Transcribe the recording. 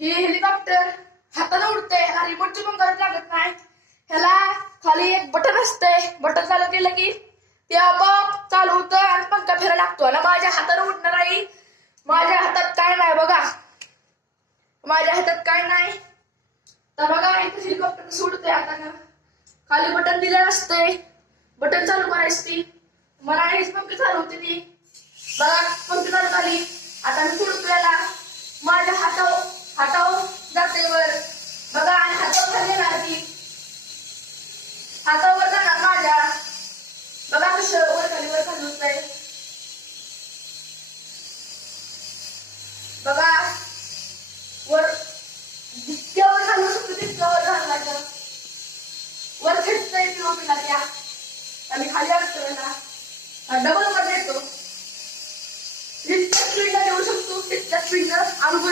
हे हेलिकॉप्टर हाताने उडते, ह्याला रिमोटची पण गरज लागत नाही. ह्याला खाली एक बटन असते, बटन चालू केलं की ते आपोआप चालू होतं आणि पंखा फिरायला लागतो. आणि माझ्या हाताने उडणार आहे. माझ्या हातात काय नाही बघा, माझ्या हातात काय नाही. तर बघा इथे हेलिकॉप्टर सुटते हाताने, खाली बटन दिलेलं असते, बटन चालू करायची. मला हेच पंख चालू होते ती बघा, पंख चालू झाली. आता मी सुटतो याला, माझ्या हातावर जाते वर बघा, आणि हातावर खाली राहते, हातावर जाणार माझ्या बघा कसं वर खाली होतंय बघा. वर जितक्यावर घालू शकतो तितक्यावर घालवायचं, वर खेचतंय पिलोपीला त्या, आम्ही खाली असतो ना डबल वर देतो. जितक्या स्पीडला देऊ शकतो तितक्या स्पीडनं आम्ही